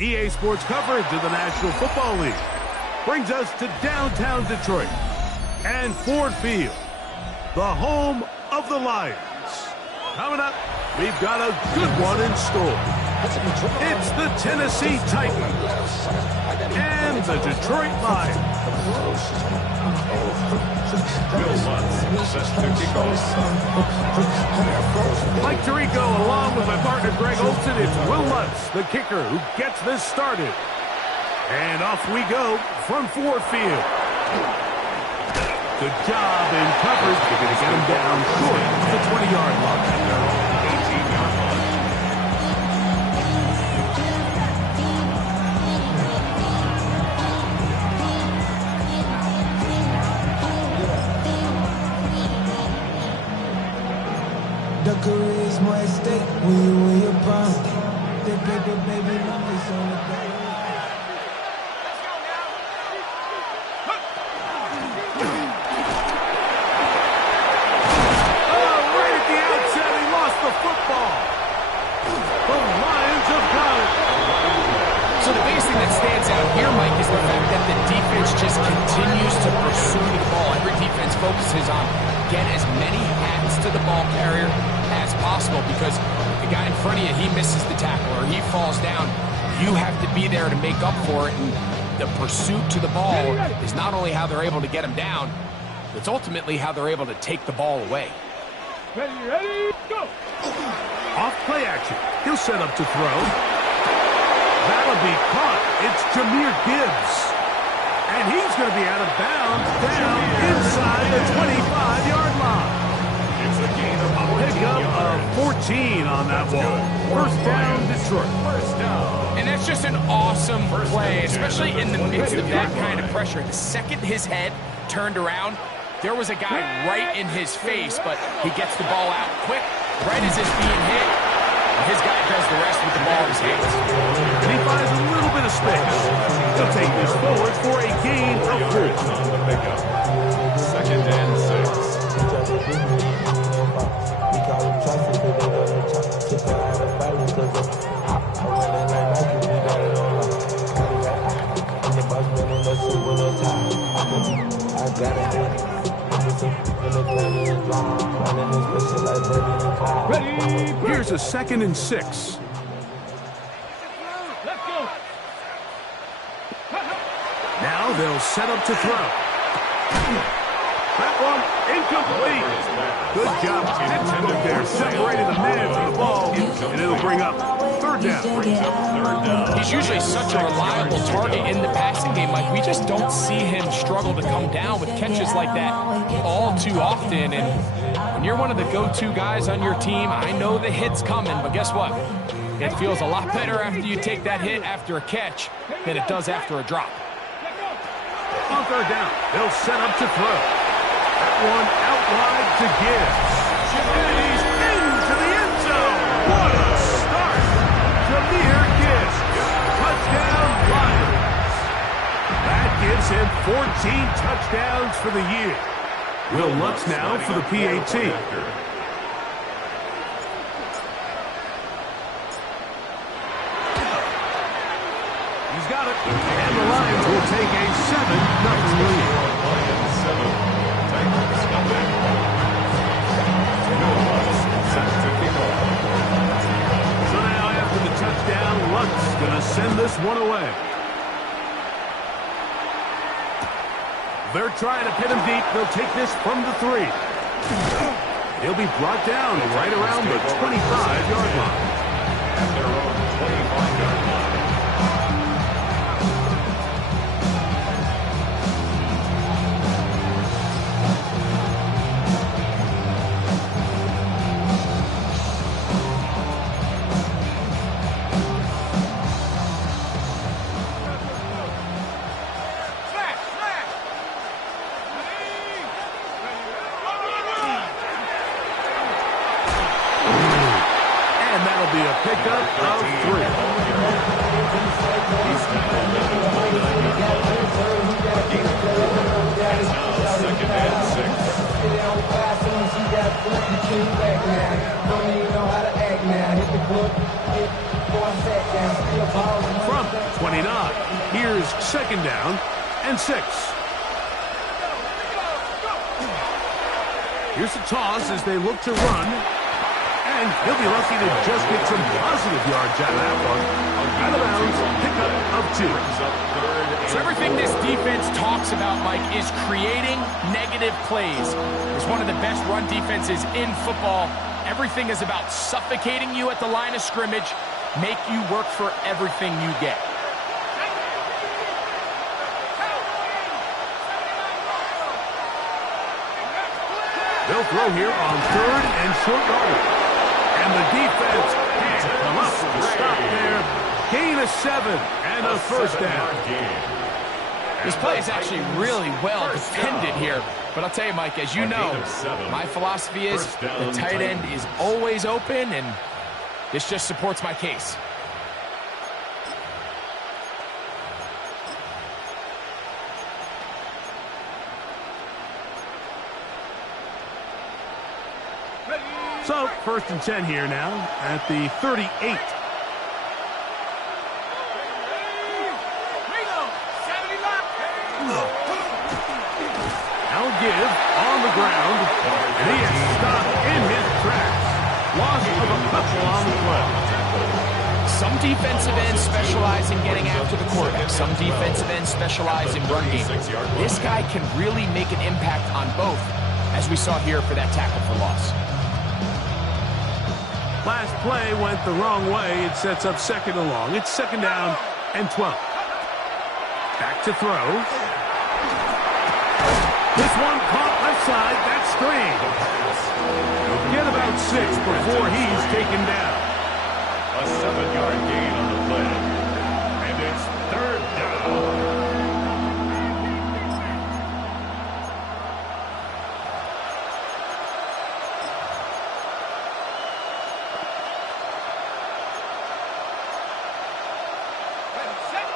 EA Sports coverage of the National Football League brings us to downtown Detroit and Ford Field, the home of the Lions. Coming up, we've got a good one in store. It's the Tennessee Titans and the Detroit Lions. Mike Tirico along with my partner Greg Olson. It's Will Lutz, the kicker, who gets this started. And off we go from Ford Field. Good job in coverage. They're going to get him down short of the 20-yard line. 18-yard line. The career is more at stake when you're bound. That paper, baby, numbers on the day. Football. The Lions have got it. So the biggest thing that stands out here, Mike, is the fact that the defense just continues to pursue the ball. Every defense focuses on get as many hats to the ball carrier as possible, because the guy in front of you, he misses the tackle or he falls down. You have to be there to make up for it, and the pursuit to the ball is not only how they're able to get him down, it's ultimately how they're able to take the ball away. Ready, go! Off play action. He'll set up to throw. That'll be caught. It's Jahmyr Gibbs. And he's going to be out of bounds down inside the 25-yard line. It's a gain of pickup of 14 on that ball. First down, Detroit. First down. And that's just an awesome play, especially in the midst of that kind of pressure. The second his head turned around, there was a guy right in his face, but he gets the ball out quick, right as it's being hit. His guy does the rest with the ball in his hands. And he finds a little bit of space. He'll take this forward for a gain of 4. Second and 6. Here's a 2nd and 6. Let's go. Now they'll set up to throw. That one incomplete. Good job. Look there, separating the man from the ball, and it'll bring up 3rd down. He's usually such a reliable target in the passing game. Like, we just don't see him struggle to come down with catches like that all too often. And when you're one of the go-to guys on your team, I know the hit's coming, but guess what? It feels a lot better after you take that hit after a catch than it does after a drop. On 3rd down, they'll set up to throw. That one out wide to Gibbs. And he's into the end zone. What a start. Jahmyr Gibbs. Touchdown, Lions. That gives him 14 touchdowns for the year. Will Lutz now for the PAT. He's got it. And the Lions will take a 7-0 lead. So now after the touchdown, Lutz going to send this one away. They're trying to pin him deep. They'll take this from the 3. He'll be brought down right around the 25-yard line. At their own 25-yard line. second down and 6. Here's the toss as they look to run. And he'll be lucky to just get some positive yards out of that one. Out of bounds, pickup of 2. So everything this defense talks about, Mike, is creating negative plays. It's one of the best run defenses in football. Everything is about suffocating you at the line of scrimmage, make you work for everything you get. They'll throw here on 3rd and short yardage. And the defense can't come up with a stop there. Gain of 7 and a first down. This play is actually really well defended here. But I'll tell you, Mike, as you know, my philosophy is the tight end is always open, and this just supports my case. So, 1st and 10 here now at the 38. Now give on the ground, and he is stopped in his tracks. Loss of a couple on the play. Some defensive ends specialize in getting after the quarterback. Some defensive ends specialize in run game. This guy can really make an impact on both, as we saw here for that tackle for loss. Last play went the wrong way. It sets up 2nd and long. It's 2nd down and 12. Back to throw. This one caught left side. That's screen. He'll get about 6 before he's taken down. A 7-yard gain on the play. And it's 3rd down.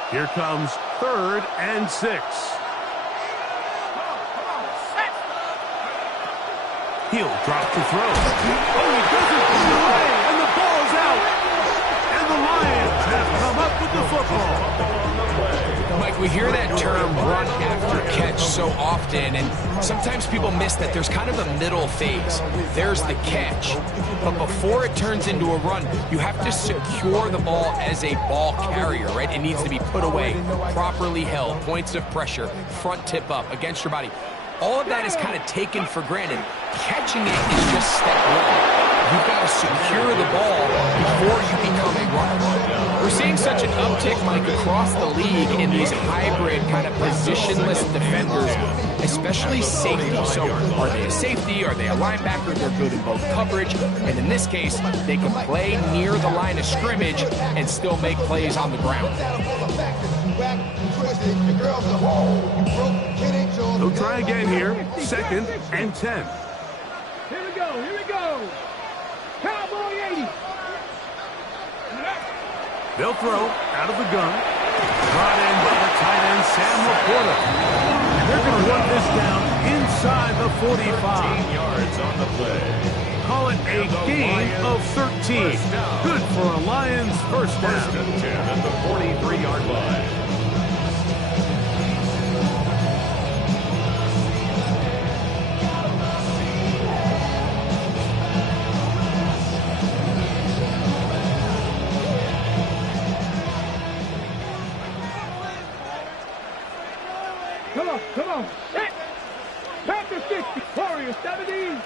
Here comes 3rd and 6. He'll drop to throw. Oh, he doesn't put it away, and the ball's out. And the Lions have come up with the football. Mike, we hear that term run after catch so often, and sometimes people miss that there's kind of a middle phase. There's the catch, but before it turns into a run, you have to secure the ball as a ball carrier, right? It needs to be put away, properly held, points of pressure, front tip up against your body. All of that is kind of taken for granted. Catching it is just step 1. You've got to secure the ball before you become a runner. We're seeing such an uptick, Mike, across the league in these hybrid kind of positionless defenders, especially safety. So are they a safety? Are they a linebacker? They're good in both coverage. And in this case, they can play near the line of scrimmage and still make plays on the ground. They'll try again here. 2nd and 10. Here we go. Cowboy 80. They'll throw out of the gun. Brought in by the tight end, Sam Laporta. And they're going to run this down inside the 45. 15 yards on the play. Call it a gain of 13. Good for a Lions first down. 1st and 10 at the 43-yard line. Come on. Panther 60. Warrior 70.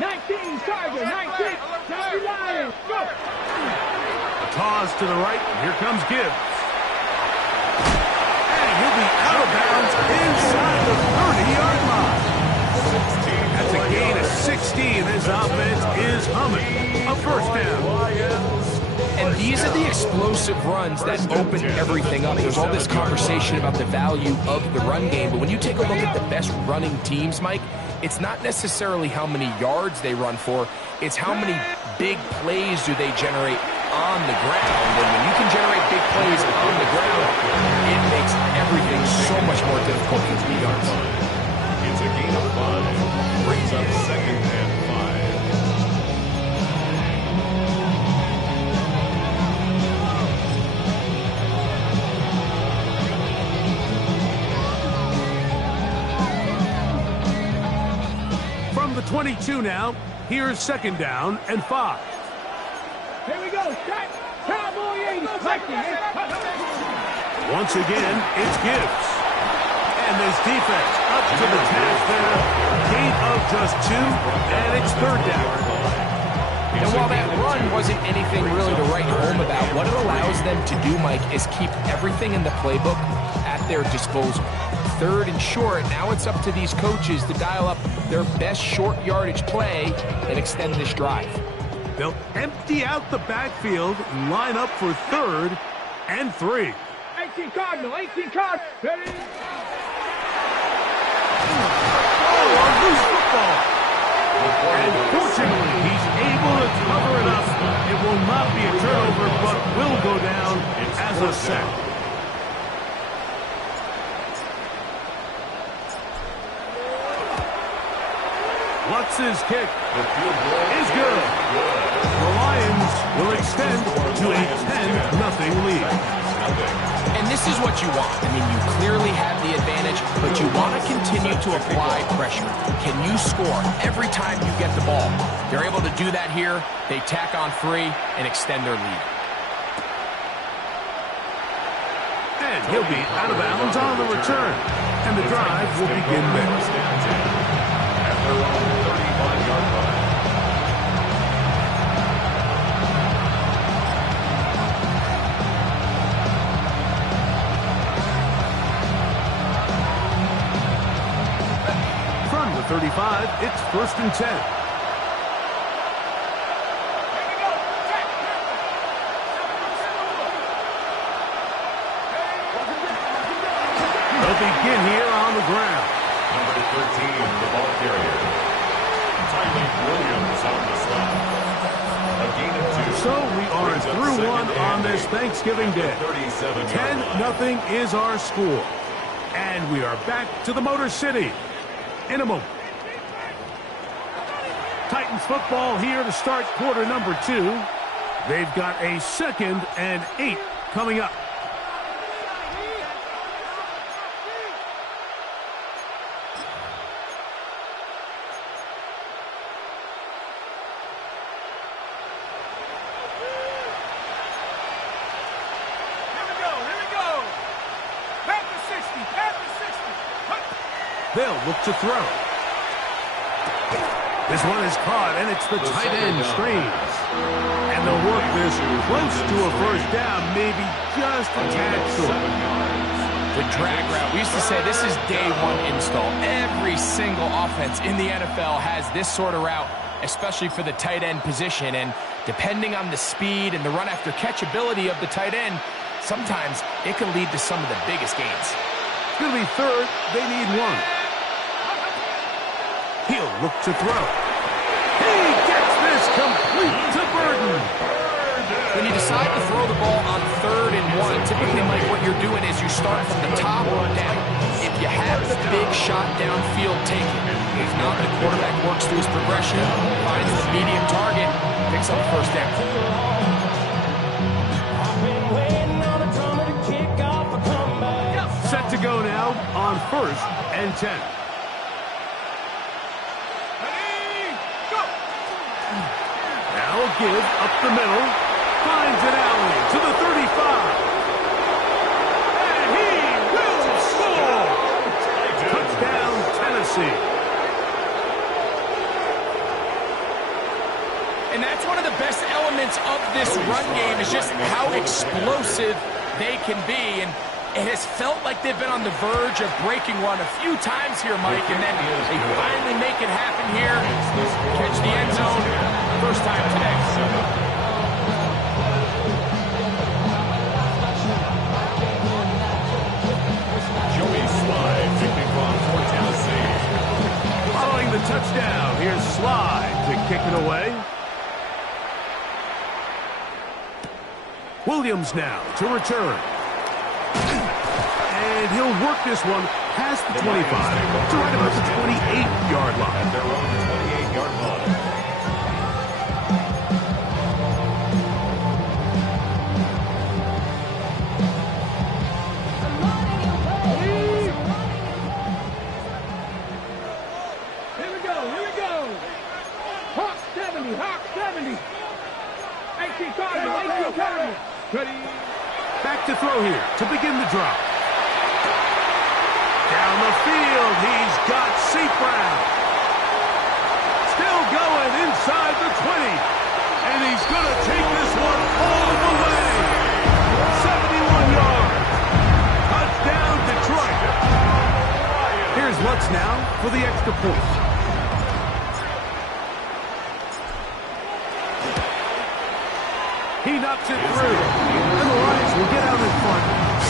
19. Tiger 19. 90 Lions. Go. A toss to the right. Here comes Gibbs. And he'll be out of bounds inside the 30-yard line. That's a gain of 16. This offense is humming. A first down. And these are the explosive runs that open everything up. There's all this conversation about the value of the run game, but when you take a look at the best running teams, Mike, it's not necessarily how many yards they run for, it's how many big plays do they generate on the ground. And when you can generate big plays on the ground, it makes everything so much more difficult for 3 yards. It's a gain of 5. Brings up 2nd and 5. 22 now. Here's second down and 5. Here we go. Strike. Cowboy 80. Once again, it's Gibbs. And this defense up to the task there. Gain of just 2, and it's third down. And while that run wasn't anything really to write home about, what it allows them to do, Mike, is keep everything in the playbook at their disposal. Third and short, now it's up to these coaches to dial up their best short yardage play and extend this drive. They'll empty out the backfield, line up for third and 3. 18 Cardinal. 18 Cardinal. Ready? Oh, a loose football. And fortunately, he's able to cover it up. It will not be a turnover, but will go down as a sack. Lutz's kick is good. The Lions will extend to a 10-0 lead. And this is what you want. I mean, you clearly have the advantage, but you want to continue to apply pressure. Can you score every time you get the ball? They're able to do that here. They tack on 3 and extend their lead. And he'll be out of bounds on the return. And the drive will begin there. At their own 35-yard line. From the 35, it's 1st and 10. They'll begin here on the ground. Number 13, the ball carrier. Tyler Williams on the stop. A gain of 2. So we are through one on this Thanksgiving Day. 10-0 is our score. And we are back to the Motor City in a moment. Titans football here to start quarter number 2. They've got a 2nd and 8 coming up. They'll look to throw. This one is caught, and it's the tight end screens. And they'll work this close to a first down, maybe just a tad short. The drag route. We used to say this is day 1 install. Every single offense in the NFL has this sort of route, especially for the tight end position. And depending on the speed and the run after catch ability of the tight end, sometimes it can lead to some of the biggest gains. It's going to be third. They need 1. He'll look to throw. He gets this complete to Burden. When you decide to throw the ball on 3rd and 1, typically, Mike, what you're doing is you start from the top down. If you have the big shot downfield, take it. If not, the quarterback works through his progression, finds the medium target, picks up the first down. Set to go now on 1st and 10. Now a give up the middle. Finds an alley to the 35. And he will score. Touchdown, Tennessee. And that's one of the best elements of this run game is just how explosive they can be. And it has felt like they've been on the verge of breaking one a few times here, Mike, and then they finally make it happen here. Catch the end zone, first time today. Joey Slide kicking off for Tennessee. Following the touchdown, here's Slide to kick it away. Williams now to return. And he'll work this one past the 25 to right about the 28-yard line. At their own 28-yard line. Here we go. to begin the drop. Down the field, he's got St. Brown. Still going inside the 20. And he's going to take this one all the way. 71 yards. Touchdown, Detroit. Here's Lutz now for the extra point. He knocks it through. And the Lions will get out in front,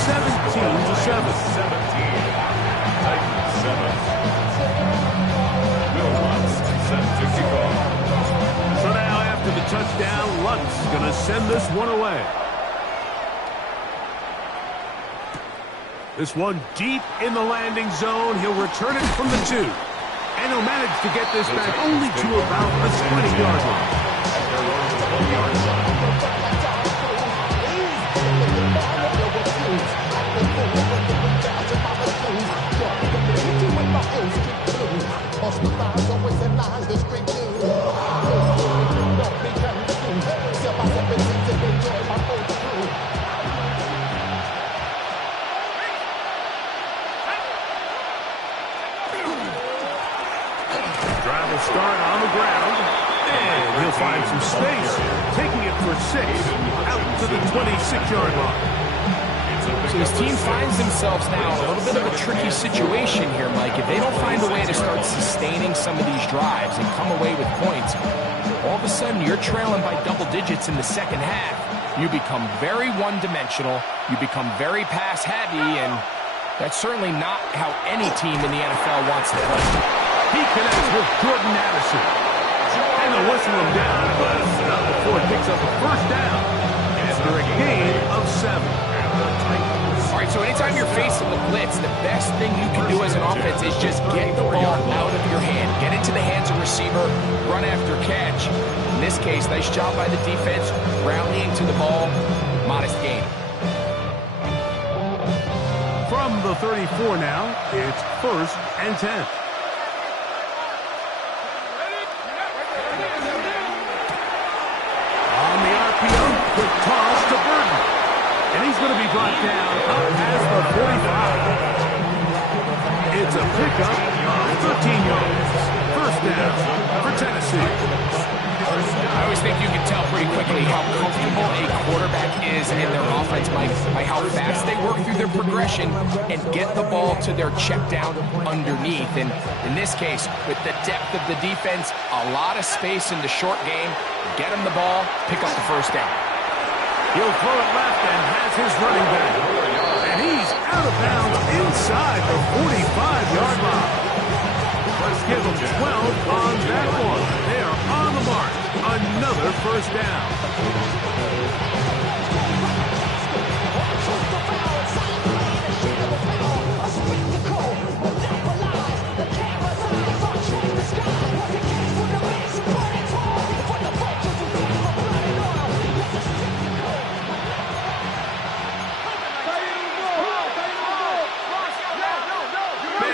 17-7. 17. Titans 7. Will Lutz set to kick off. So now after the touchdown, Lutz going to send this one away. This one deep in the landing zone. He'll return it from the 2. And he'll manage to get this back only to about the 20-yard line. Drive will start on the ground, and he'll find some space, taking it for 6 out to the 26-yard line. So his team finds themselves now in a little bit of a tricky situation here, Mike. If they don't find a way to start sustaining some of these drives and come away with points, all of a sudden you're trailing by double digits in the second half. You become very one-dimensional, you become very pass-heavy, and that's certainly not how any team in the NFL wants to play. He connects with Jordan Addison. And they'll whistle him down, but not before he picks up a first down after a gain of 7. All right, so anytime you're facing the blitz, the best thing you can do as an offense is just get the ball out of your hand. Get into the hands of receiver, run after catch. In this case, nice job by the defense, rallying to the ball, modest gain. From the 34 now, it's 1st and 10. On the RPO, quick toss to Burton. And he's going to be brought down up past the 45. It's a pickup of 13 yards. First down for Tennessee. I always think you can tell pretty quickly how comfortable a quarterback is in their offense, Mike, by how fast they work through their progression and get the ball to their check down underneath. And in this case, with the depth of the defense, a lot of space in the short game, get him the ball, pick up the first down. He'll throw it left and has his running back. And he's out of bounds inside the 45-yard line. Let's give them 12 on that one. They are on the mark. Another first down.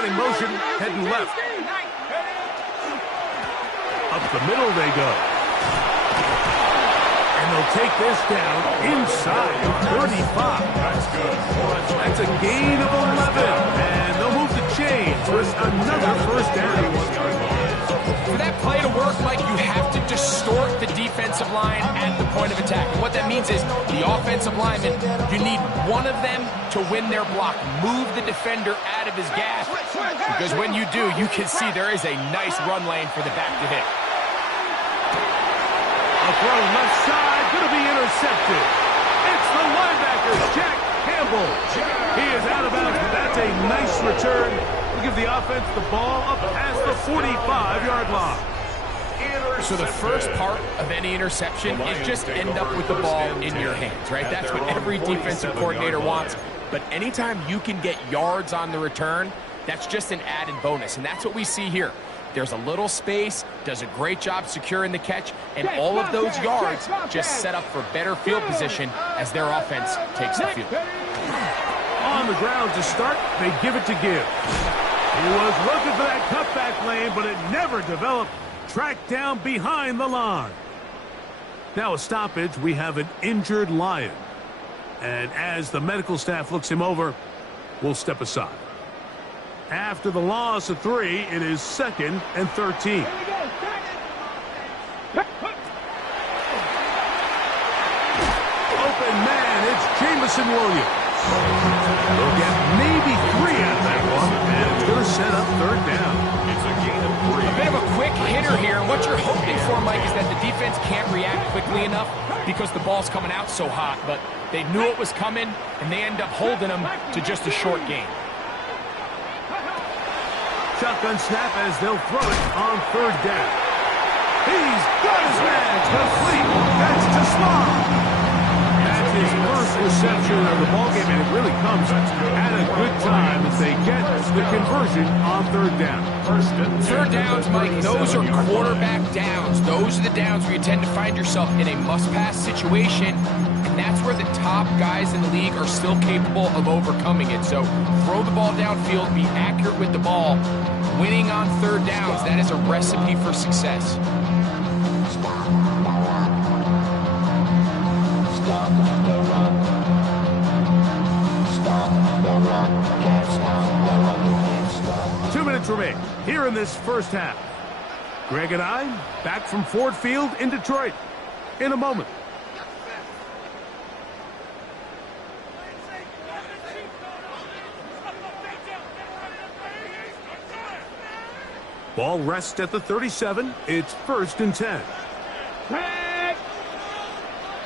In motion, heading left. Up the middle they go. And they'll take this down inside the 35. That's good. That's a gain of 11. And they'll move the chains with another first down. For that play to work, Mike, you have to distort the defensive line at the point of attack. And what that means is the offensive lineman, you need one of them to win their block. Move the defender out of his gap. Because when you do, you can see there is a nice run lane for the back to hit. A throw left side, going to be intercepted. It's the linebacker, Jack Campbell. He is out of bounds, but that's a nice return. We'll give the offense the ball up past the 45-yard line. So the first part of any interception is just end up with the ball in your hands, right? That's what every defensive coordinator wants. But anytime you can get yards on the return, that's just an added bonus, and that's what we see here. There's a little space, does a great job securing the catch, and all of those yards just set up for better field position as their offense takes the field. On the ground to start, they give it to Gibbs. He was looking for that cutback lane, but it never developed. Tracked down behind the line. Now a stoppage, we have an injured Lion. And as the medical staff looks him over, we'll step aside. After the loss of 3, it is 2nd and 13. Open man, it's Jamison Williams. They'll get maybe 3 out of that one, and it's going to set up 3rd down. It's a gain of 3. A bit of a quick hitter here, and what you're hoping for, Mike, is that the defense can't react quickly enough because the ball's coming out so hot, but they knew it was coming, and they end up holding them to just a short gain. Shotgun snap as they'll throw it on 3rd down. He's got his man complete. That's too small. That's his first reception of the ballgame, and it really comes at a good time as they get the conversion on 3rd down. 3rd downs, Mike, those are quarterback downs. Those are the downs where you tend to find yourself in a must-pass situation, and that's where the top guys in the league are still capable of overcoming it. So throw the ball downfield, be accurate with the ball. Winning on 3rd downs, that is a recipe for success. Two minutes remain here in this first half. Greg and I back from Ford Field in Detroit in a moment. Ball rests at the 37. It's 1st and 10.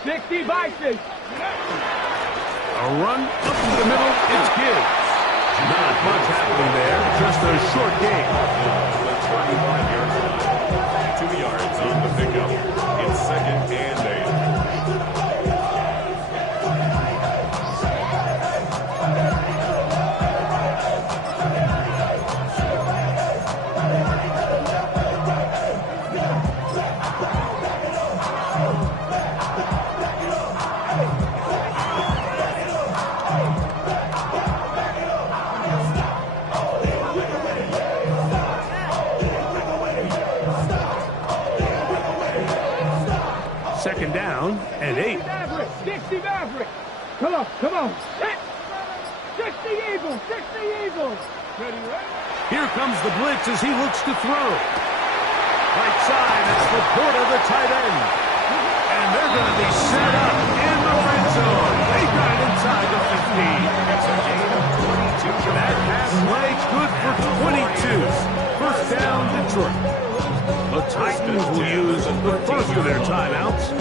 60 by 6. A run up to the middle. It's Gibbs. Not much happening there. Just a short gain. 2 yards on the pickup. It's 2nd and 8. Second down and 8. 60 Maverick. Come on, come on. 60 Eagles, 60 Eagles. Ready, ready? Here comes the blitz as he looks to throw. Right side, it's Laporta, the tight end. And they're going to be set up in the red zone. They got it inside the 15. It's a gain of 22. That pass play good for 22. First down, Detroit. The Titans will use the first of their timeouts.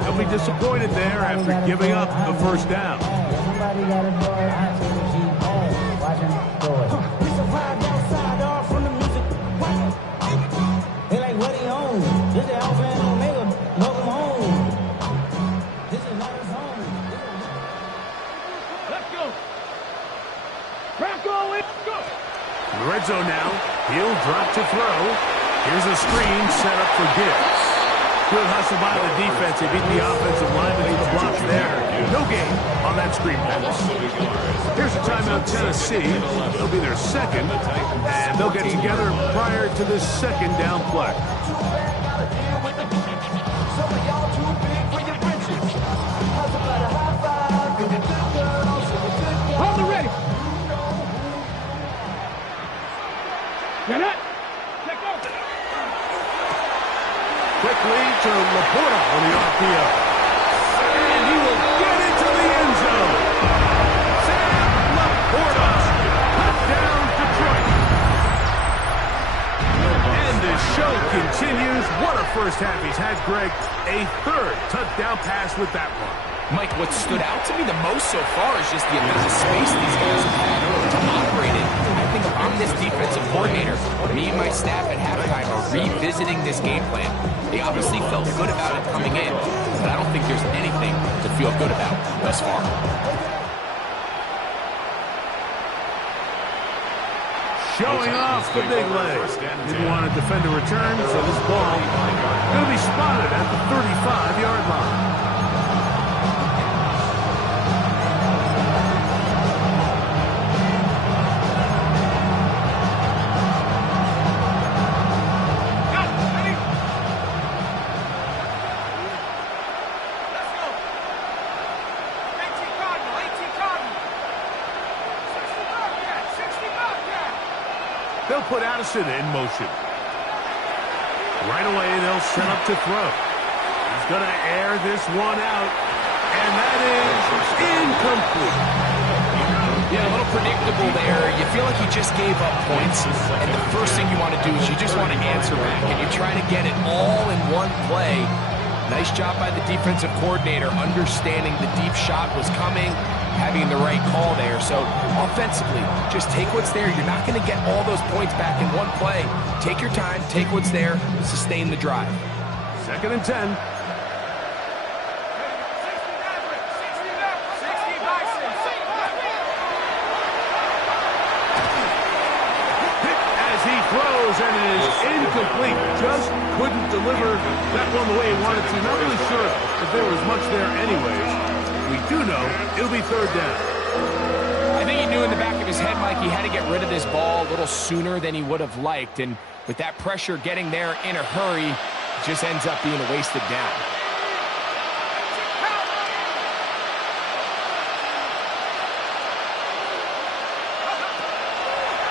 They'll be disappointed there after giving up the first down. Somebody got a boy, I see the G-Man. Watch him throw it. It's a vibe outside, all from the music. They like, what he on? This is Alpha and Omega. Welcome home. This is not his home. Let's go. Bronco, let's go. In the red zone now. He'll drop to throw. Here's a screen set up for Gibbs. Good hustle by the defense. They beat the offensive lineman to the blocks there. No gain on that screen pass. Here's a timeout, Tennessee. It'll be their 2nd, and they'll get together prior to this 2nd down play. Hold it ready. Get it. Check out. Quickly to Laporta on the RPO. And he will get into the end zone. Sam Laporta. Touchdown, Detroit. And the show continues. What a first half he's had, Greg. A 3rd touchdown pass with that one. Mike, what stood out to me the most so far is just the amount of space these guys have had to operate in. I think if I'm this defensive coordinator, me and my staff at halftime are revisiting this game plan. They obviously felt good about it coming in, but I don't think there's anything to feel good about thus far. Showing off the big leg. Didn't want to defend a return, so this ball going to be spotted at the 35-yard line. They'll put Addison in motion. Right away, they'll set up to throw. He's going to air this one out. And that is incomplete. Yeah, a little predictable there. You feel like you just gave up points, and the first thing you want to do is you just want to answer back, and you're trying to get it all in one play. Nice job by the defensive coordinator, understanding the deep shot was coming, having the right call there. So offensively, just take what's there. You're not going to get all those points back in one play. Take your time, take what's there, sustain the drive. 2nd and 10. Throws, and it is incomplete. Just couldn't deliver that one the way he wanted to. Not really sure if there was much there anyways. We do know it'll be 3rd down. I think he knew in the back of his head, Mike, he had to get rid of this ball a little sooner than he would have liked. And with that pressure getting there in a hurry, it just ends up being a wasted down.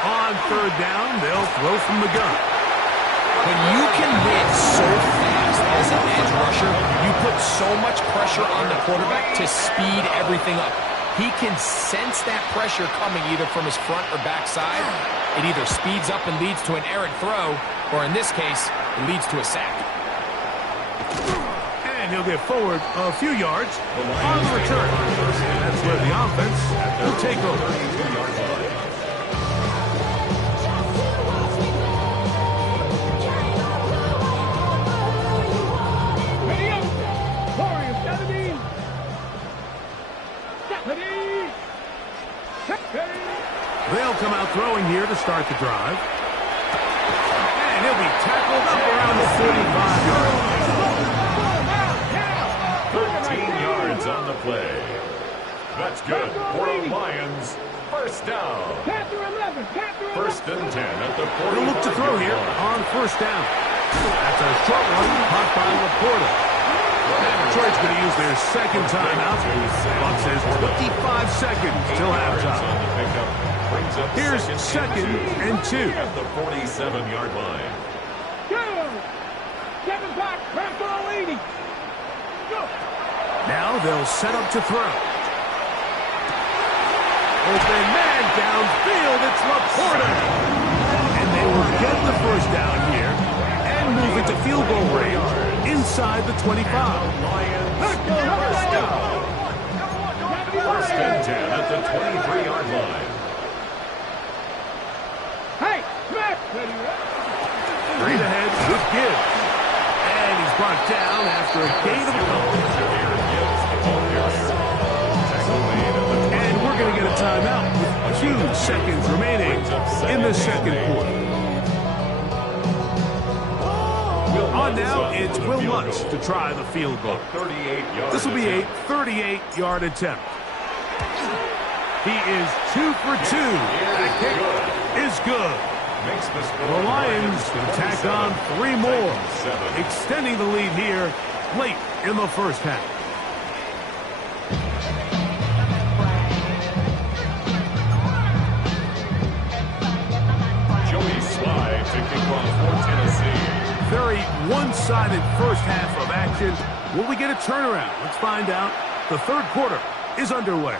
On 3rd down, they'll throw from the gun. When you can win so fast as an edge rusher, you put so much pressure on the quarterback to speed everything up. He can sense that pressure coming either from his front or back side. It either speeds up and leads to an errant throw, or in this case, it leads to a sack. And he'll get forward a few yards on the return. And that's where the offense will take over. They'll come out throwing here to start the drive. And he'll be tackled up around the 45-yard line. 13 yards on the play. That's good for the Lions. First down. 1st and 10 at the 45-yard line. They'll look to throw here on 1st down. That's a short one caught by Laporta. Detroit's going to use their 2nd timeout. Clock says 25 seconds till halftime. Here's 2nd and 2. At the 47-yard line. 7 o'clock, Rambo leading. Now they'll set up to throw. Open man downfield, it's Laporta. And they will get the 1st down here and move it to field goal range inside the 25. First and 10 at the 23-yard line. Hey, Smith! Straight ahead with Gibbs. And he's brought down after a gain of a couple. And we're going to get a timeout with 2 seconds remaining in the 2nd quarter. On now, it's Will Lutz to try the field goal. This will be a 38-yard attempt. He is 2 for 2. That kick is good. The Lions tack on 3 more, extending the lead here late in the 1st half. Joey Slye to kick off for Tennessee. Very one-sided 1st half of action. Will we get a turnaround? Let's find out. The 3rd quarter is underway.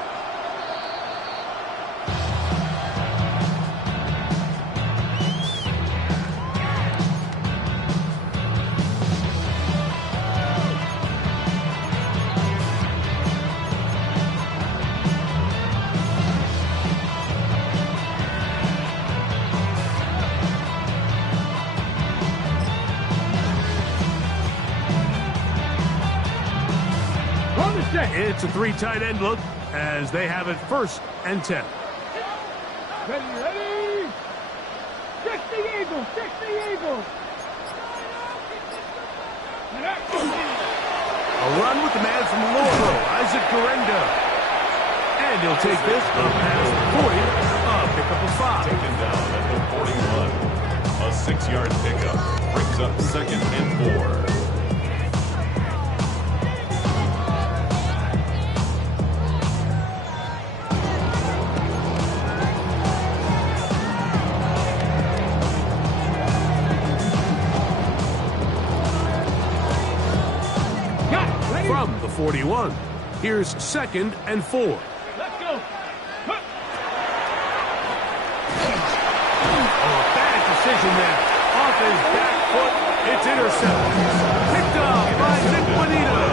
It's a 3 tight end look as they have it 1st and 10. Ready? 60 Eagles, 60 Eagles. A run with the man from Louisville, Isaac Garenda. And he'll take this up past the 40, pick up a 5. Taken down at the 41. A 6-yard pickup brings up 2nd and 4. 41. Here's 2nd and 4. Let's go. Oh, bad decision there. Off his back foot, it's intercepted. Picked up by Nick Bonito.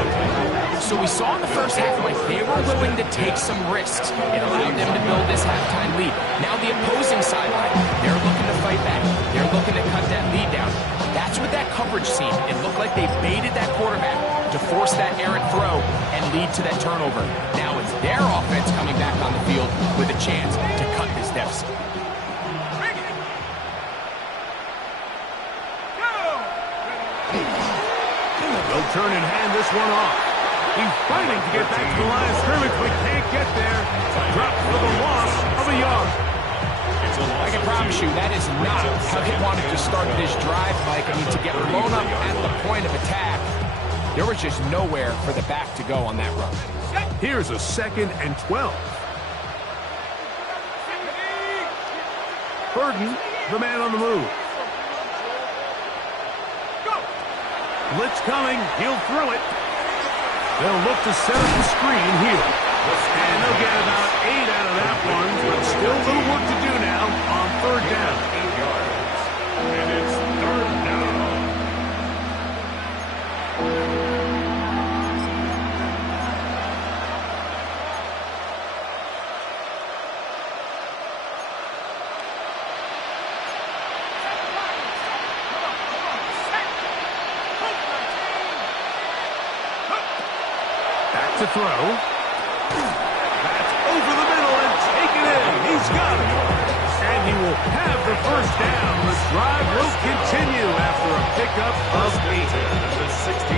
So we saw in the first half, Mike, they were willing to take some risks. It allowed them to build this halftime lead. Now the opposing sideline, they're looking to fight back. They're looking to cut that lead down. That's what that coverage seemed. It looked like they baited that quarterback to force that errant throw and lead to that turnover. Now it's their offense coming back on the field with a chance to cut this deficit. They'll turn and hand this one off. He's fighting to get back to the line of scrimmage, but can't get there. Dropped for the loss of a yard. I can promise you that is not how they wanted to start this drive, Mike. I mean, to get blown up at the point of attack, there was just nowhere for the back to go on that run. Here's a 2nd and 12. Burden, the man on the move. Blitz coming. He'll throw it. They'll look to set up the screen here. And they'll get about 8 out of that one, but still a little work to do now on 3rd down. 8 yards. And it's 3rd down. Back to throw. That's over the middle and taken in. He's got it. And he will have the 1st down. The drive will continue after a pickup of 8.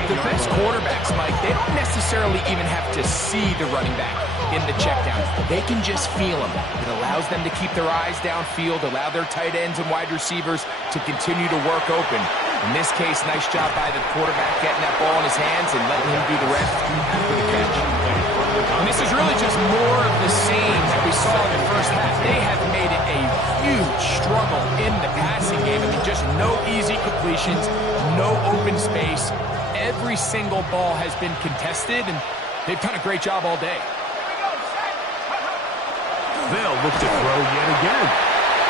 The best quarterbacks, Mike, they don't necessarily even have to see the running back in the check down. They can just feel him. It allows them to keep their eyes downfield, allow their tight ends and wide receivers to continue to work open. In this case, nice job by the quarterback getting that ball in his hands and letting him do the rest after the catch. And this is really just more of the same that we saw in the first half. They have made it a huge struggle in the passing game. I mean, just no easy completions, no open space. Every single ball has been contested, and they've done a great job all day. They'll look to throw yet again.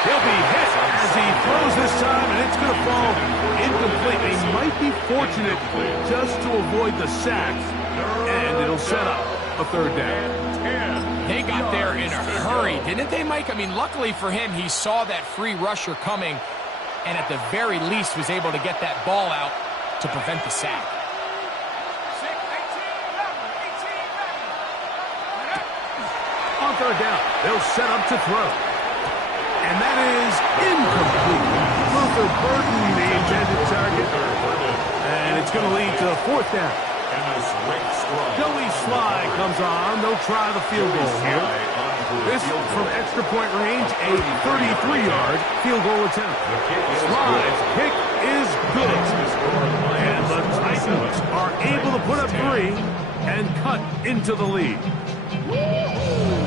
He'll be hit as he throws this time, and it's going to fall incomplete. They might be fortunate just to avoid the sack, and it'll set up a 3rd down. They got there in a hurry, didn't they, Mike? I mean, luckily for him, he saw that free rusher coming, and at the very least was able to get that ball out to prevent the sack. On 3rd down, they'll set up to throw. And that is incomplete. Luther Burden, the intended target. And it's going to lead to a 4th down. Joey Sly comes on. They'll try the field goal here. This from extra point range, a 33-yard field goal attempt. Sly's kick is good. And the Titans are able to put up 3 and cut into the lead.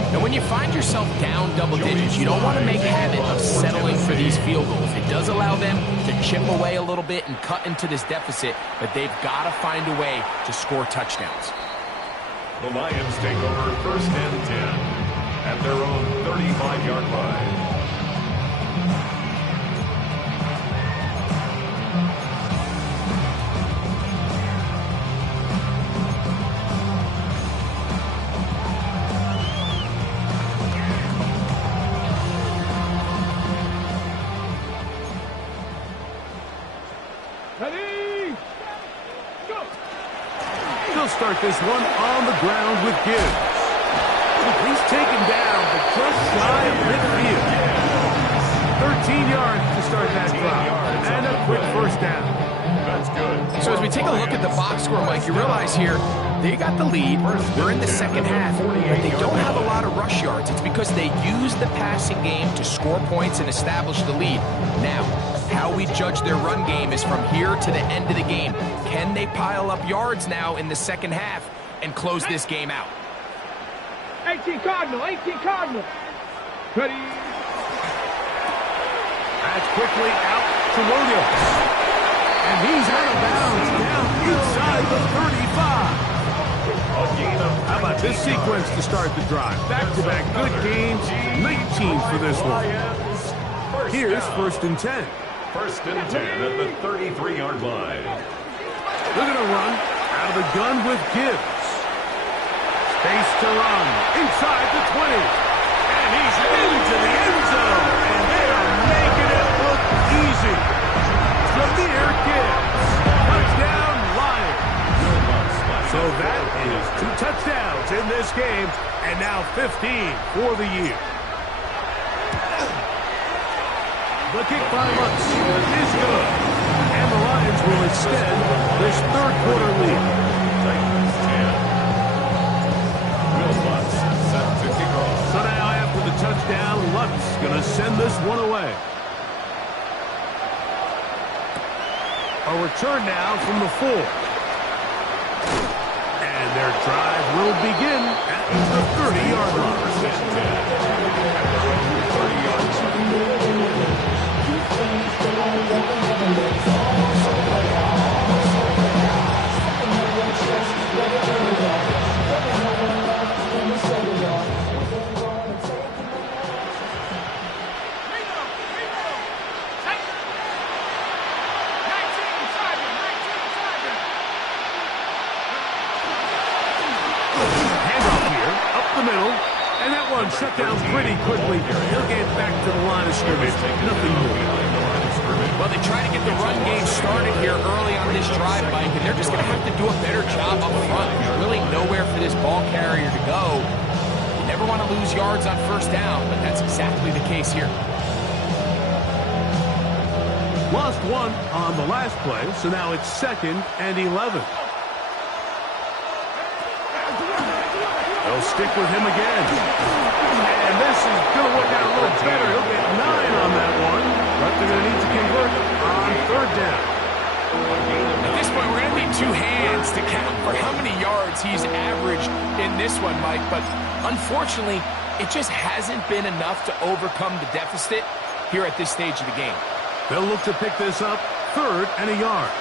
And when you find yourself down double digits, you don't want to make a habit of settling for these field goals. It does allow them to chip away a little bit and cut into this deficit, but they've got to find a way to score touchdowns. The Lions take over 1st and 10 at their own 35-yard line. Ready? Go! They'll start this one on the ground with Gibbs. He's taken down, but just shy of midfield. 13 yards to start that drive, and a quick 1st down. That's good. So as we take a look at the box score, Mike, you realize here they got the lead. We're in the 2nd half, but they don't have a lot of rush yards. It's because they use the passing game to score points and establish the lead. Now, how we judge their run game is from here to the end of the game. Can they pile up yards now in the 2nd half and close this game out? 18 Cardinal, 18 Cardinal. Ready? That's quickly out to Williams. And he's out of bounds down inside the 35. How about this sequence to start the drive? Back-to-back good games, 19 for this one. Here's first and 10. First and 10 at the 33-yard line. They're going to run out of the gun with Gibbs. Space to run inside the 20. And he's into the end zone. And they are making it look easy. Jameer Gibbs. Touchdown, Lions. So that is 2 touchdowns in this game. And now 15 for the year. The kick by Lutz is good. And the Lions will extend this third quarter lead. Titans 10. Will Lutz set to kick off. So now after the touchdown, Lutz going to send this one away. A return now from the 4. And their drive will begin at the 30-yard line. First and 10 at their own 30-yard line. Shut down pretty quickly. He'll get back to the line of scrimmage. Nothing more. Well, they try to get the run game started here early on this drive, Mike, and they're just going to have to do a better job up front. There's really nowhere for this ball carrier to go. You never want to lose yards on first down, but that's exactly the case here. Lost one on the last play, so now it's 2nd and 11. They'll stick with him again. And this is going to work out a little better. He'll get 9 on that one. But they're going to need to convert on 3rd down. At this point, we're going to need 2 hands to count for how many yards he's averaged in this one, Mike. But unfortunately, it just hasn't been enough to overcome the deficit here at this stage of the game. They'll look to pick this up 3rd and a yard.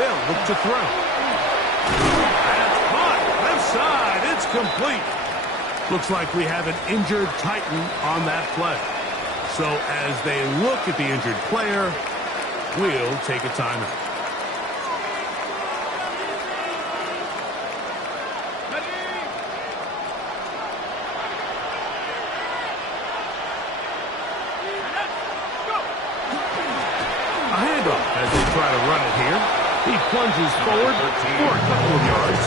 They'll look to throw. That's caught. Left side. It's complete. Looks like we have an injured Titan on that play. So as they look at the injured player, we'll take a timeout. A handoff as they try to run it here. He plunges forward for a couple of yards.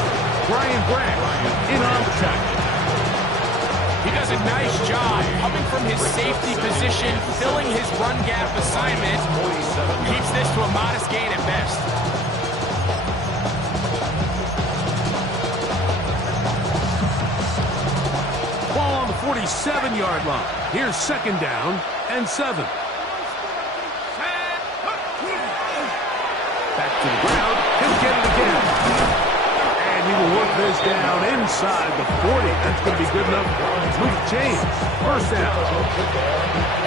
Brian Branch in on the tackle. He does a nice job coming from his safety position, filling his run gap assignment. Keeps this to a modest gain at best. Ball on the 47-yard line. Here's 2nd down and 7. Back to the ground. He'll get it again. And he will work this down inside the 40. That's going to be good enough to move chains. 1st down.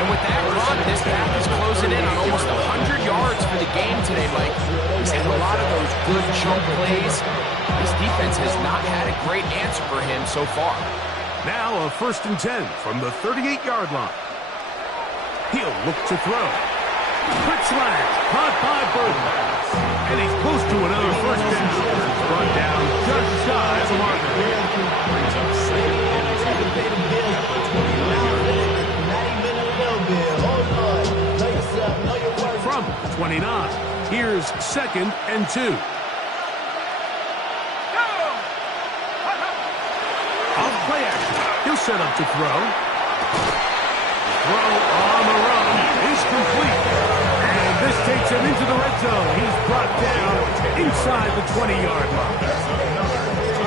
And with that run, this back is closing in on almost 100 yards for the game today, Mike. He's had a lot of those good chunk plays. This defense has not had a great answer for him so far. Now a 1st and 10 from the 38-yard line. He'll look to throw. Quick slant, caught by Burton. And he's close to another 1st down. Run down just shy of the marker. Brings up 2nd and 2 at the 20-yard line. From 29, here's 2nd and 2. Off play action. He'll set up to throw. Throw on the run is complete. And this takes him into the red zone. He's brought down inside the 20-yard line.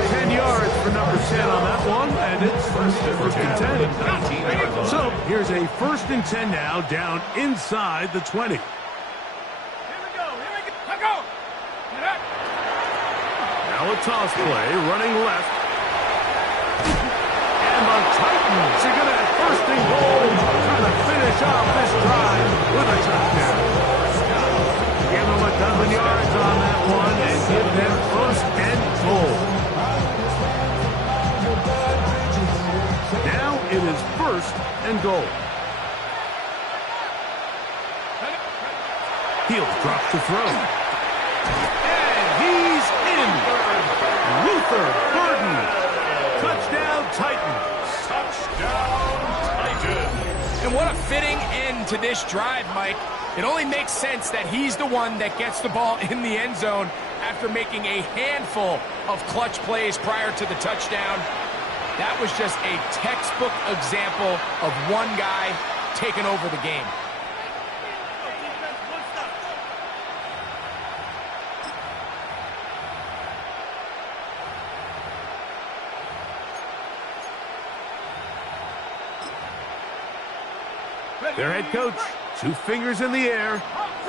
10 yards for number 10 on that one, and it's 1st and 10. So here's a 1st and 10 now, down inside the 20. Now a toss play, running left. And the Titans are going to have 1st and goal, trying to finish off this drive with a touchdown. Give them a dozen yards on that one and give them and goal. He'll drop to throw. And he's in. Luther Burden. Touchdown, Titans. Touchdown, Titans. And what a fitting end to this drive, Mike. It only makes sense that he's the one that gets the ball in the end zone after making a handful of clutch plays prior to the touchdown. That was just a textbook example of one guy taking over the game. Their head coach, 2 fingers in the air.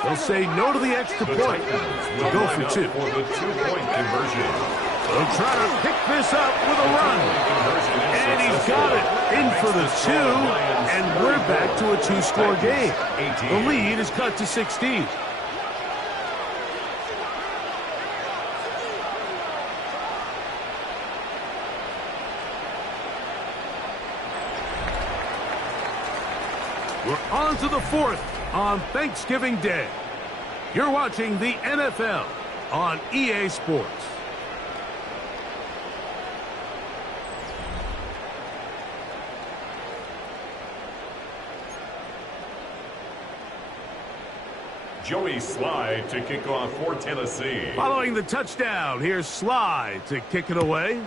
They'll say no to the extra point. Will Go for 2. For the 2-point conversion. They'll try to pick this up with a run. And he's got it. In for the 2. And we're back to a 2-score game. The lead is cut to 16. We're on to the 4th on Thanksgiving Day. You're watching the NFL on EA Sports. Joey Slide to kick off for Tennessee. Following the touchdown, here's Slide to kick it away.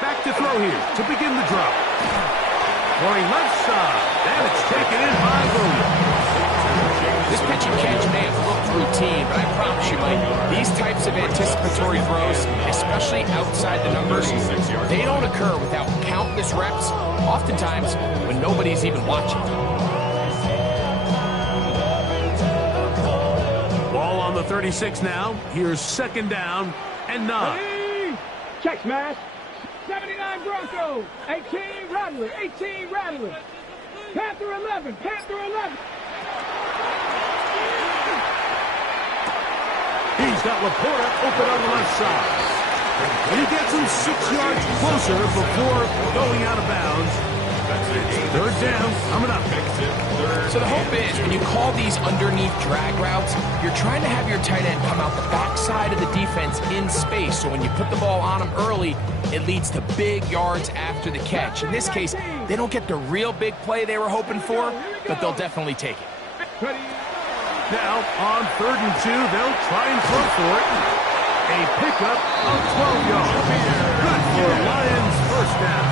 Back to throw here to begin the drop. Going left side, and it's taken in by Williams. This pitch and catch may have looked routine, but I promise you, Mike, these types of anticipatory throws, especially outside the numbers, they don't occur without countless reps, oftentimes when nobody's even watching. Ball on the 36 now. Here's 2nd down and 9. Check smash. 79 Broncos. 18 Rattler. 18 Rattler. Panther 11. Panther 11. He's got Laporta open on the left side. And he gets him 6 yards closer before going out of bounds. 3rd down, coming up. So the hope is when you call these underneath drag routes, you're trying to have your tight end come out the backside of the defense in space. So when you put the ball on him early, it leads to big yards after the catch. In this case, they don't get the real big play they were hoping for, but they'll definitely take it. Now, on 3rd and 2, they'll try and throw for it. A pickup of 12 yards. Good for Lions, 1st down.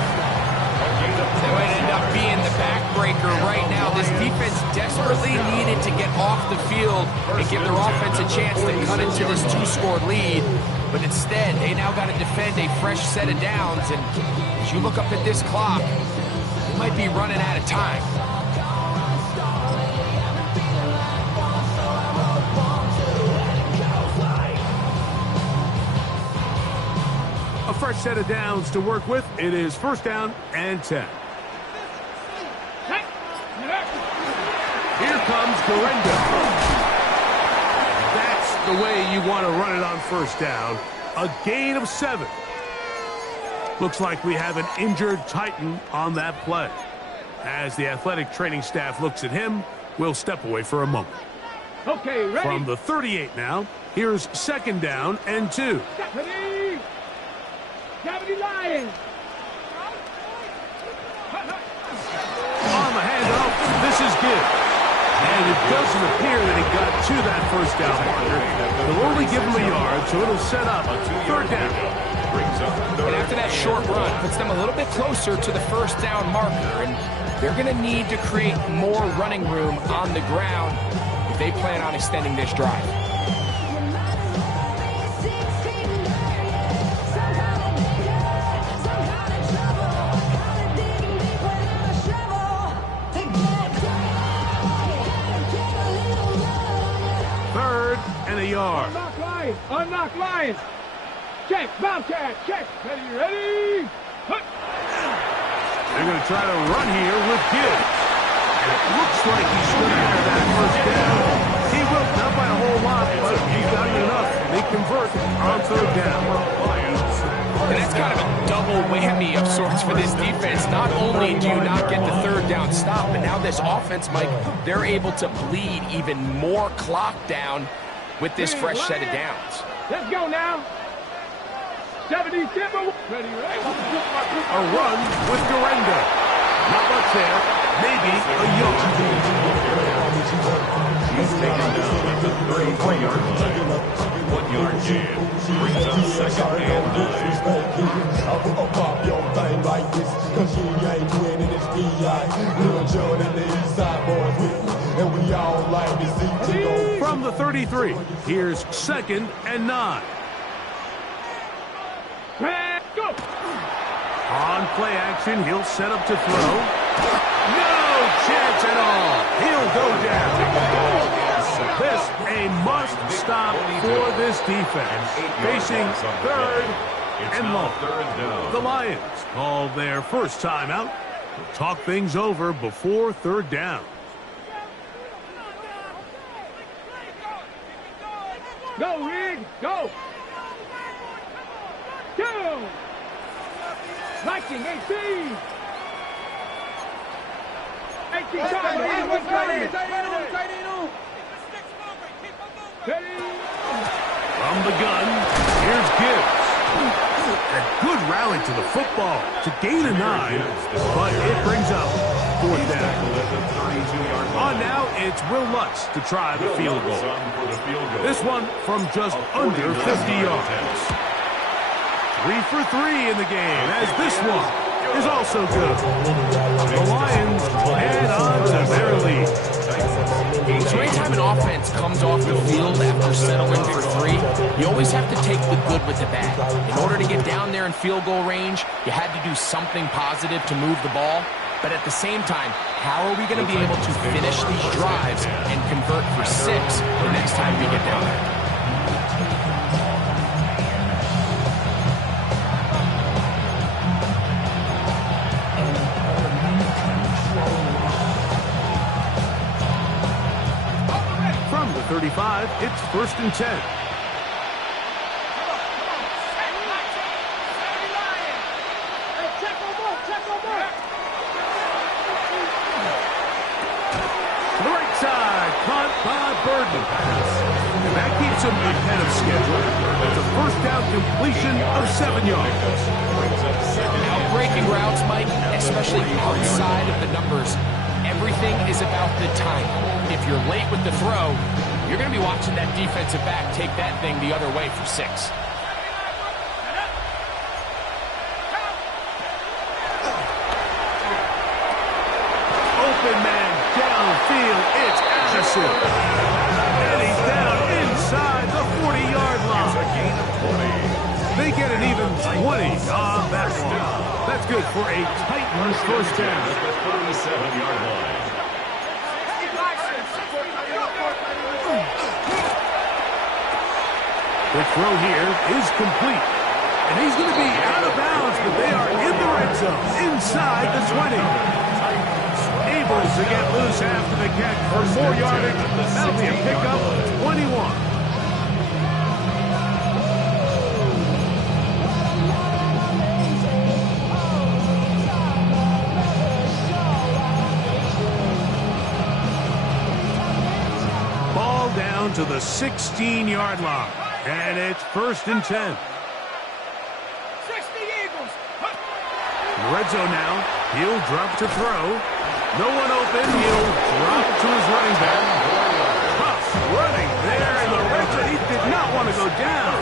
That might end up being the backbreaker right now. This defense desperately needed to get off the field and give their offense a chance to cut into this 2-score lead. But instead, they now got to defend a fresh set of downs. And as you look up at this clock, they might be running out of time. A fresh set of downs to work with. It is 1st down and 10. Here comes Garenda. That's the way you want to run it on 1st down. A gain of 7. Looks like we have an injured Titan on that play. As the athletic training staff looks at him, we'll step away for a moment. Okay, ready? From the 38 now, here's 2nd down and 2. Ready? Deputy Lions. On the handoff, this is good. And it doesn't appear that he got to that 1st down marker. They'll only give him a yard, so it'll set up 3rd down. And after that short run, puts them a little bit closer to the 1st down marker. And they're going to need to create more running room on the ground if they plan on extending this drive. Unlock Lions. Check. Bobcat. Check. Ready. Hook. They're going to try to run here with Gibbs. And it looks like he's going to have that first down. He will, not by a whole lot, but he's got enough. They convert on third down. And that's kind of a double whammy of sorts for this defense. Not only do you not get the third down stop, but now this offense, Mike, they're able to bleed even more clock down with this fresh set of downs. Let's go now. 70 Timber. Ready. A run with Durenda. Not much there. Maybe a yard. He's taken down at the 33-yard line. 1 yard gain. Brings up second and 9. I'll pop your thing like this, cause you ain't winning this PI. Little John and the East Side boys with me, and we all like to see to go. From the 33, here's second and 9. Go. On play action, he'll set up to throw. No chance at all. He'll go down. This a must stop for this defense. Facing third and long. The Lions call their first timeout. We'll talk things over before third down. Go, Rig. Go. Go. Viking 18. 18 From the gun, here's Gibbs. A good rally to the football to gain a 9, but it brings up fourth down. On now, it's Will Lutz to try the field goal. This one from just under 50 yards. 3 for 3 in the game, as this one is also good. The Lions add on to their lead. So anytime an offense comes off the field after settling for 3, you always have to take the good with the bad. In order to get down there in field goal range, you had to do something positive to move the ball. But at the same time, how are we going to be able to finish these drives and convert for 6 the next time we get down there? From the 35, it's first and 10. Burden. And that keeps him ahead of schedule. It's a first down completion of 7 yards. Now, breaking routes, Mike, especially outside of the numbers, everything is about the time. If you're late with the throw, you're going to be watching that defensive back take that thing the other way for 6. Open man downfield. It's Addison. And he's down inside the 40-yard line. They get an even 20 on that one. That's good for a Titans first down. At the 37-yard line. The throw here is complete. And he's going to be out of bounds, but they are in the red zone, inside the 20. Able to get loose after the catch for 4 yardage. That'll be a pickup, 21. Ball down to the 16-yard line. And it's first and 10. Red zone now. He'll drop to throw. No one open. He'll drop to his running back. Tough running there in the red zone. He did not want to go down.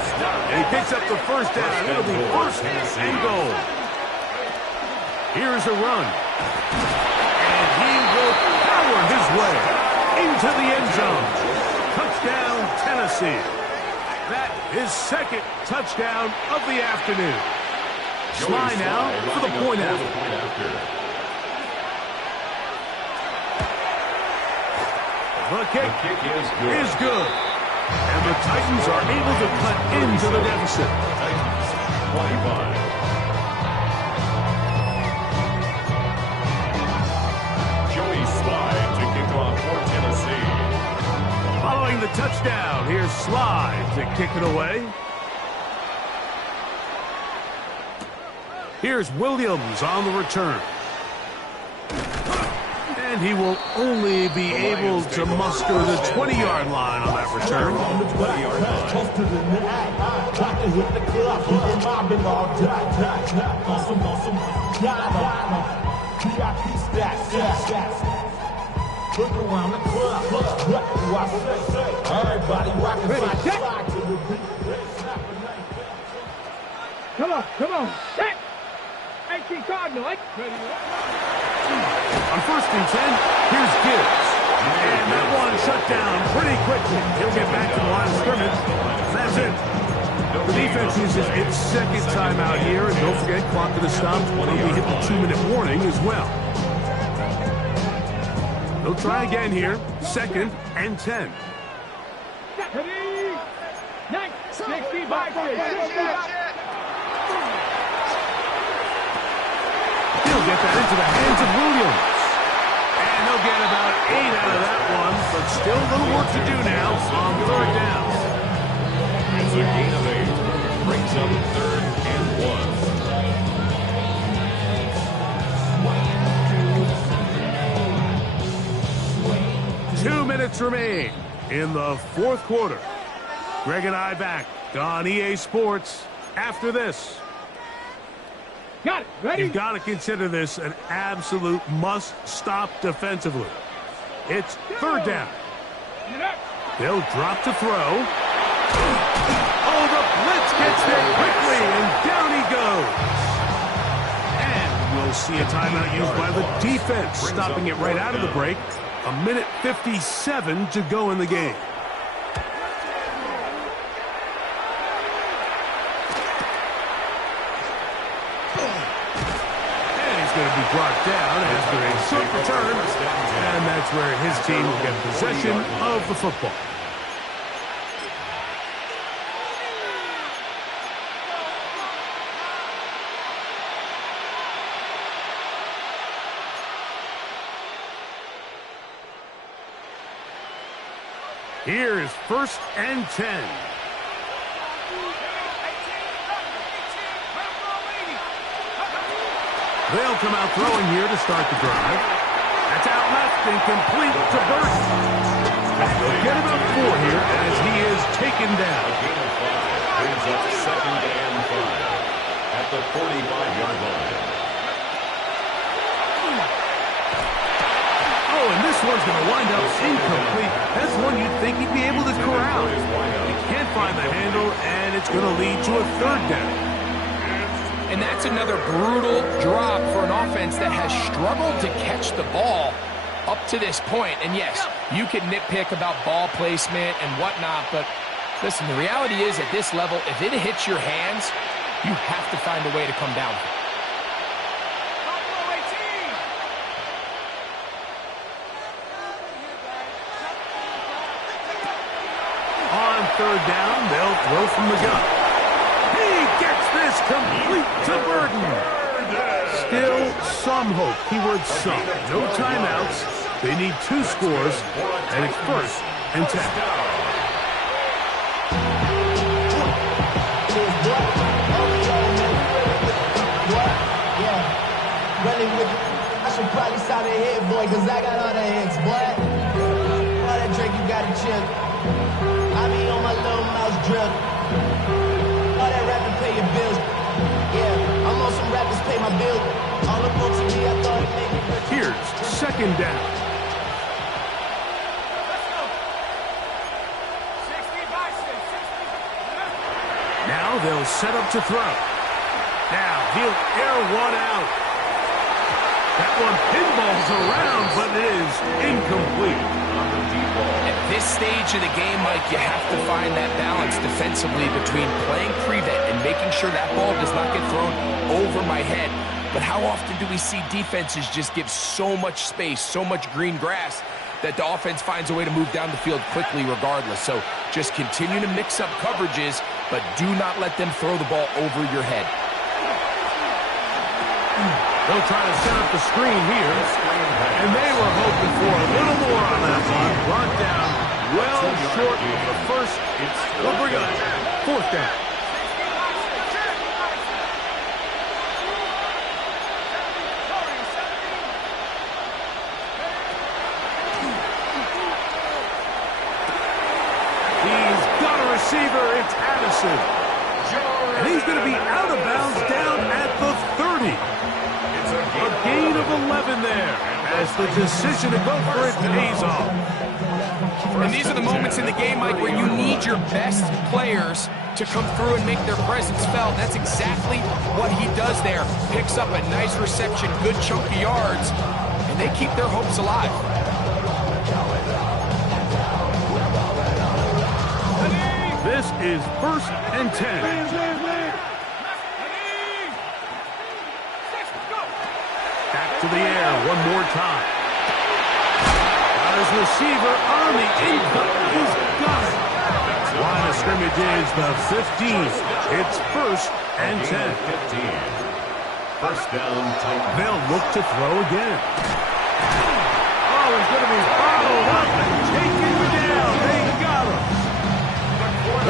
And he picks up the first down. It'll be first and goal. Here's a run. And he will power his way into the end zone. Touchdown, Tennessee. That is second touchdown of the afternoon. Sly now for the point after. The kick is good. And the Titans are able to cut into the deficit. Titans, 25. Joey Slide to kick off for Tennessee. Following the touchdown, here's Slide to kick it away. Here's Williams on the return. And he will only be able to muster the 20-yard line on that return. Look around the club. What do I say? Everybody rocking like slide to the beat. Come on. Set. 18 Cardinal. On 1st and 10, here's Gibbs. And that one shut down pretty quickly. He'll get back to the line of scrimmage. That's it. The defense uses its second timeout here. And don't forget, clock to the stop. They'll be hit the 2-minute warning as well. They'll try again here. 2nd and 10. 65. He'll get that into the hands of Williams. And he'll get about 8 out of that one, but still a little work to do now on 3rd down. It's a gain of 8. Brings up 3rd and 1. 2 minutes remain in the 4th quarter. Greg and I back on EA Sports after this. Got it. Ready? You've got to consider this an absolute must-stop defensively. It's 3rd down. They'll drop to throw. Oh, the blitz gets there quickly, and down he goes. And we'll see a timeout used by the defense, stopping it right out of the break. 1:57 to go in the game. Going to be brought down after a short return, and that's where his team will get possession of the football. Here's 1st and 10. They'll come out throwing here to start the drive. That's out left and complete to Burton. They'll get about 4 here as he is taken down. A gain of 5 brings up 2nd and 5 at the 45-yard line. Oh, and this one's going to wind up incomplete. That's one you'd think he'd be able to corral. He can't find the handle, and it's going to lead to a 3rd down. And that's another brutal drop for an offense that has struggled to catch the ball up to this point. And yes, you can nitpick about ball placement and whatnot, but listen, the reality is at this level, if it hits your hands, you have to find a way to come down with it. On 3rd down, they'll throw from the gun. This complete to Burton. Still some hope. Keyword some. No timeouts. They need 2 scores, and it's 1st and 10. I should probably stop the head, boy, because I got all the hits, boy. All that drink, you got to chill. I be on my little mouse drip. All that rapping pay your bills. Yeah, I'm on some rappers pay my bills. All up on TV, I thought it made me rich. Here's 2nd down. Now they'll set up to throw. Now he'll air one out. That one pinballs around, but it is incomplete. At this stage of the game, Mike, you have to find that balance defensively between playing prevent and making sure that ball does not get thrown over my head. But how often do we see defenses just give so much space, so much green grass, that the offense finds a way to move down the field quickly regardless. So just continue to mix up coverages, but do not let them throw the ball over your head. They'll try to set up the screen here. And they were hoping for a little more on that one. Brought down well short of the first. They'll bring up fourth down. He's got a receiver. It's Addison. And he's going to be out of bounds down at the 30. A gain of 11 there as the decision to go for it pays off. And these are the moments in the game, Mike, where you need your best players to come through and make their presence felt. That's exactly what he does there. Picks up a nice reception, good chunk of yards, and they keep their hopes alive. This is 1st and 10. Back to the air one more time. Got his receiver on the income. He's got it. Line of scrimmage is the 15. It's 1st and 10. 15. First down, Titans. They'll look to throw again. Oh, he's going to be followed up and taken down. They got him.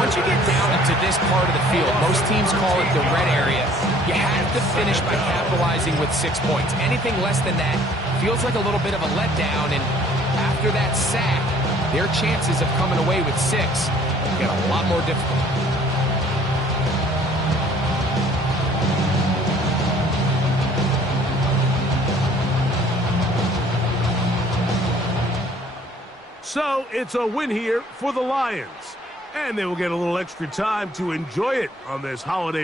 Once you get down into this part of the field, most teams call it the red area. You have to finish by capitalizing with 6 points. Anything less than that feels like a little bit of a letdown, and after that sack, their chances of coming away with 6 get a lot more difficult. So it's a win here for the Lions. And they will get a little extra time to enjoy it on this holiday